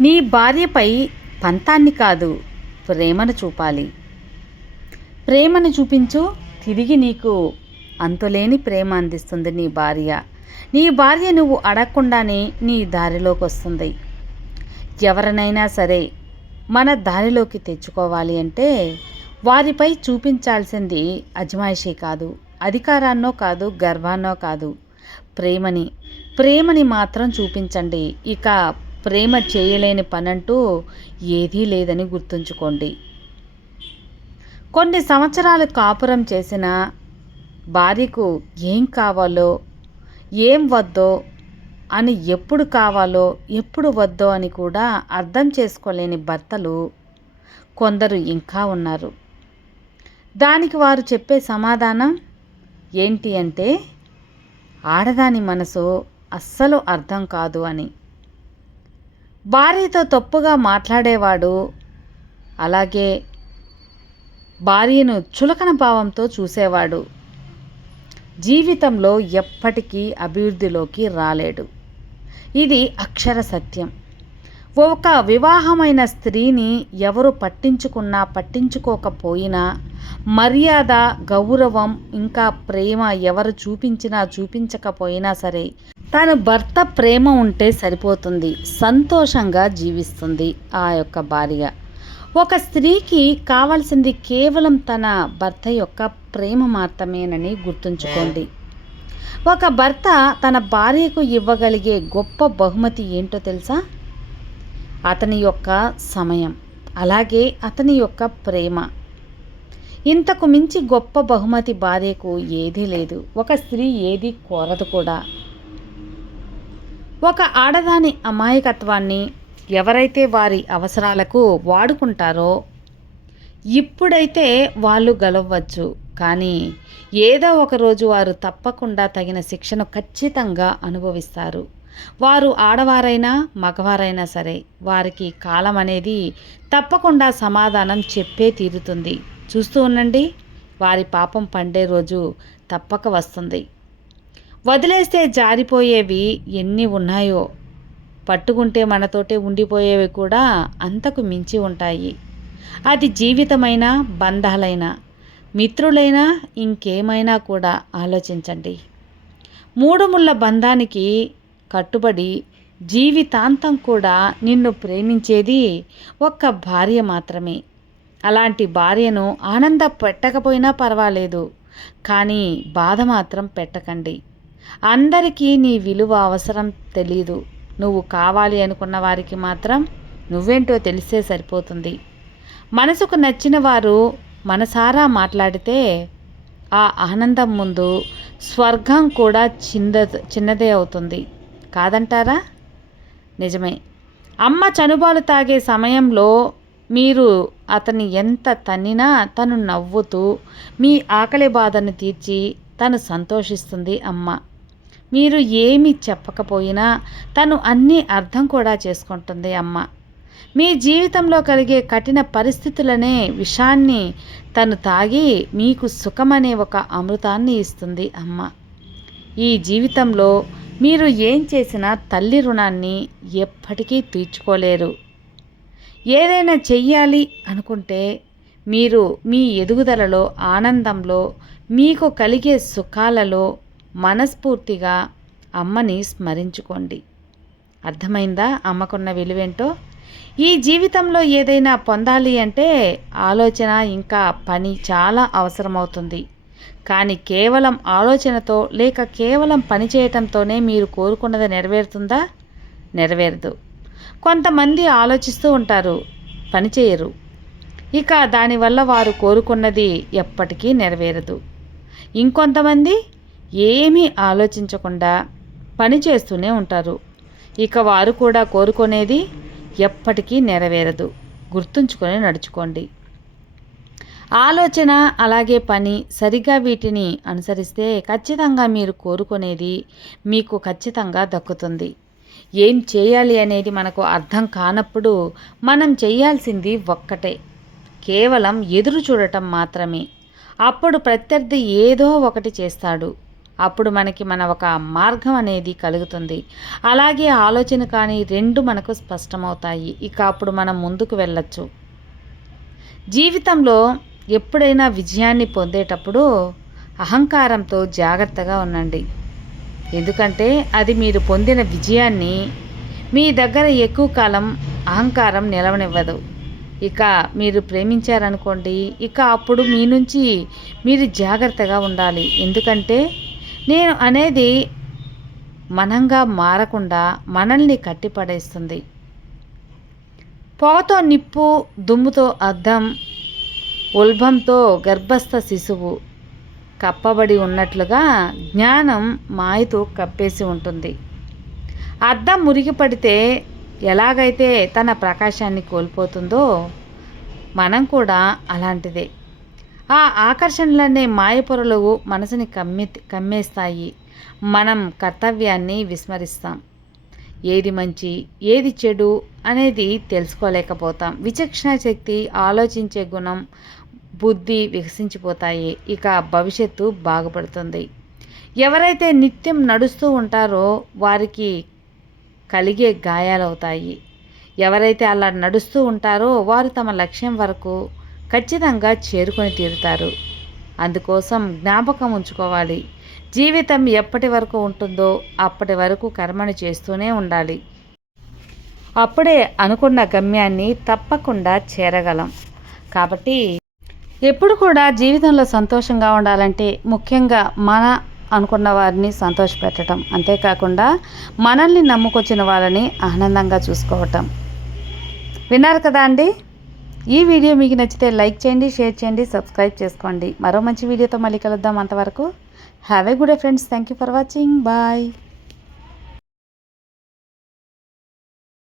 నీ భార్యపై పంతాన్ని కాదు ప్రేమను చూపాలి. ప్రేమను చూపించు తిరిగి నీకు అంతులేని ప్రేమ అందిస్తుంది నీ భార్య. నీ భార్య నువ్వు అడగకుండానే నీ దారిలోకి వస్తుంది. ఎవరినైనా సరే మన దారిలోకి తెచ్చుకోవాలి అంటే వారిపై చూపించాల్సింది అజమాయిషీ కాదు అధికారాన్నో కాదు గర్వాన్నో కాదు. ప్రేమని ప్రేమని మాత్రం చూపించండి. ఇక ప్రేమ చేయలేని పనంటూ ఏదీ లేదని గుర్తుంచుకోండి. కొన్ని సంవత్సరాలు కాపురం చేసిన భార్యకు ఏం కావాలో ఏం వద్దో అని ఎప్పుడు కావాలో ఎప్పుడు వద్దో అని కూడా అర్థం చేసుకోలేని భర్తలు కొందరు ఇంకా ఉన్నారు. దానికి వారు చెప్పే సమాధానం ఏంటి అంటే ఆడదాని మనసు అస్సలు అర్థం కాదు అని. భార్యతో తప్పుగా మాట్లాడేవాడు. అలాగే భార్యను చులకన భావంతో చూసేవాడు. జీవితంలో ఎప్పటికీ అభివృద్ధిలోకి రాలేడు. ఇది అక్షర సత్యం. ఒక వివాహమైన స్త్రీని ఎవరు పట్టించుకున్నా పట్టించుకోకపోయినా మర్యాద గౌరవం ఇంకా ప్రేమ ఎవరు చూపించినా చూపించకపోయినా సరే తన భర్త ప్రేమ ఉంటే సరిపోతుంది సంతోషంగా జీవిస్తుంది ఆ యొక్క భార్య. ఒక స్త్రీకి కావాల్సింది కేవలం తన భర్త యొక్క ప్రేమ మాత్రమేనని గుర్తుంచుకోండి. ఒక భర్త తన భార్యకు ఇవ్వగలిగే గొప్ప బహుమతి ఏంటో తెలుసా? అతని యొక్క సమయం అలాగే అతని యొక్క ప్రేమ. ఇంతకు మించి గొప్ప బహుమతి భార్యకు ఏదీ లేదు ఒక స్త్రీ ఏది కోరదు కూడా. ఒక ఆడదాని అమాయకత్వాన్ని ఎవరైతే వారి అవసరాలకు వాడుకుంటారో ఇప్పుడైతే వాళ్ళు గెలవచ్చు కానీ ఏదో ఒక రోజు వారు తప్పకుండా తగిన శిక్షను ఖచ్చితంగా అనుభవిస్తారు. వారు ఆడవారైనా మగవారైనా సరే వారికి కాలం అనేది తప్పకుండా సమాధానం చెప్పే తీరుతుంది. చూస్తూ ఉండండి వారి పాపం పండే రోజు తప్పక వస్తుంది. వదిలేస్తే జారిపోయేవి ఎన్ని ఉన్నాయో. పట్టుకుంటే మనతోటే ఉండిపోయేవి కూడా అంతకు మించి ఉంటాయి. అది జీవితమైనా బంధాలైనా మిత్రులైనా ఇంకేమైనా కూడా ఆలోచించండి. మూడుముళ్ళ బంధానికి కట్టుబడి జీవితాంతం కూడా నిన్ను ప్రేమించేది ఒక్క భార్య మాత్రమే. అలాంటి భార్యను ఆనంద పెట్టకపోయినా పర్వాలేదు కానీ బాధ మాత్రం పెట్టకండి. అందరికీ నీ విలువ అవసరం తెలీదు. నువ్వు కావాలి అనుకున్న వారికి మాత్రం నువ్వేంటో తెలిసే సరిపోతుంది. మనసుకు నచ్చిన వారు మనసారా మాట్లాడితే ఆ ఆనందం ముందు స్వర్గం కూడా చిన్న చిన్నదే అవుతుంది. కాదంటారా? నిజమే. అమ్మ చనుబాలు తాగే సమయంలో మీరు అతన్ని ఎంత తన్నినా తను నవ్వుతూ మీ ఆకలి బాధను తీర్చి తను సంతోషిస్తుంది అమ్మ. మీరు ఏమి చెప్పకపోయినా తను అన్నీ అర్థం కూడా చేసుకుంటుంది అమ్మ. మీ జీవితంలో కలిగే కఠిన పరిస్థితులనే విషాన్ని తను తాగి మీకు సుఖమనే ఒక అమృతాన్ని ఇస్తుంది అమ్మ. ఈ జీవితంలో మీరు ఏం చేసినా తల్లి రుణాన్ని ఎప్పటికీ తీర్చుకోలేరు. ఏదైనా చెయ్యాలి అనుకుంటే మీరు మీ ఎదుగుదలలో ఆనందంలో మీకు కలిగే సుఖాలలో మనస్ఫూర్తిగా అమ్మని స్మరించుకోండి. అర్థమైందా? అమ్మకున్న విలువేంటో? ఈ జీవితంలో ఏదైనా పొందాలి అంటే ఆలోచన ఇంకా పని చాలా అవసరమవుతుంది. కానీ కేవలం ఆలోచనతో లేక కేవలం పని చేయటంతోనే మీరు కోరుకున్నది నెరవేరుతుందా? నెరవేరదు. కొంతమంది ఆలోచిస్తూ ఉంటారు పని చేయరు. ఇక దానివల్ల వారు కోరుకున్నది ఎప్పటికీ నెరవేరదు. ఇంకొంతమంది ఏమీ ఆలోచించకుండా పని చేస్తూనే ఉంటారు. ఇక వారు కూడా కోరుకునేది ఎప్పటికీ నెరవేరదు. గుర్తుంచుకొని నడుచుకోండి. ఆలోచన అలాగే పని సరిగా వీటిని అనుసరిస్తే ఖచ్చితంగా మీరు కోరుకునేది మీకు ఖచ్చితంగా దక్కుతుంది. ఏం చేయాలి అనేది మనకు అర్థం కానప్పుడు మనం చేయాల్సింది ఒక్కటే. కేవలం ఎదురు చూడటం మాత్రమే. అప్పుడు ప్రత్యర్థి ఏదో ఒకటి చేస్తాడు. అప్పుడు మనకి మన ఒక మార్గం అనేది కలుగుతుంది. అలాగే ఆలోచన కానీ రెండు మనకు స్పష్టమవుతాయి. ఇక అప్పుడు మనం ముందుకు వెళ్ళచ్చు. జీవితంలో ఎప్పుడైనా విజయాన్ని పొందేటప్పుడు అహంకారంతో జాగ్రత్తగా ఉండండి. ఎందుకంటే అది మీరు పొందిన విజయాన్ని మీ దగ్గర ఎక్కువ కాలం అహంకారం నిలవనివ్వదు. ఇక మీరు ప్రేమించారనుకోండి ఇక అప్పుడు మీ నుంచి మీరు జాగ్రత్తగా ఉండాలి. ఎందుకంటే నేను అనేది మనంగా మారకుండా మనల్ని కట్టిపడేస్తుంది. పొగతో నిప్పు దుమ్ముతో అద్దం ఉల్భంతో గర్భస్థ శిశువు కప్పబడి ఉన్నట్లుగా జ్ఞానం మాయతో కప్పేసి ఉంటుంది. అద్దం మురిగి పడితే ఎలాగైతే తన ప్రకాశాన్ని కోల్పోతుందో మనం కూడా అలాంటిదే. ఆ ఆకర్షణలనే మాయపొరలు మనసుని కమ్మి కమ్మేస్తాయి. మనం కర్తవ్యాన్ని విస్మరిస్తాం. ఏది మంచి ఏది చెడు అనేది తెలుసుకోలేకపోతాం. విచక్షణ శక్తి ఆలోచించే గుణం బుద్ధి వికసించిపోతాయి. ఇక భవిష్యత్తు బాగుపడుతుంది. ఎవరైతే నిత్యం నడుస్తూ ఉంటారో వారికి కలిగే గాయాలవుతాయి. ఎవరైతే అలా నడుస్తూ ఉంటారో వారు తమ లక్ష్యం వరకు ఖచ్చితంగా చేరుకొని తీరుతారు. అందుకోసం జ్ఞాపకం ఉంచుకోవాలి. జీవితం ఎప్పటి వరకు ఉంటుందో అప్పటి వరకు కర్మను చేస్తూనే ఉండాలి. అప్పుడే అనుకున్న గమ్యాన్ని తప్పకుండా చేరగలం. కాబట్టి ఎప్పుడు కూడా జీవితంలో సంతోషంగా ఉండాలంటే ముఖ్యంగా మన అనుకున్న వారిని సంతోషపెట్టడం అంతేకాకుండా మనల్ని నమ్ముకొచ్చిన వాళ్ళని ఆనందంగా చూసుకోవటం. విన్నారు కదా అండి? ఈ వీడియో మీకు నచ్చితే లైక్ చేయండి షేర్ చేయండి సబ్స్క్రైబ్ చేసుకోండి. మరో మంచి వీడియోతో మళ్ళీ కలుద్దాం అంతవరకు. Have a good friends thank you for watching bye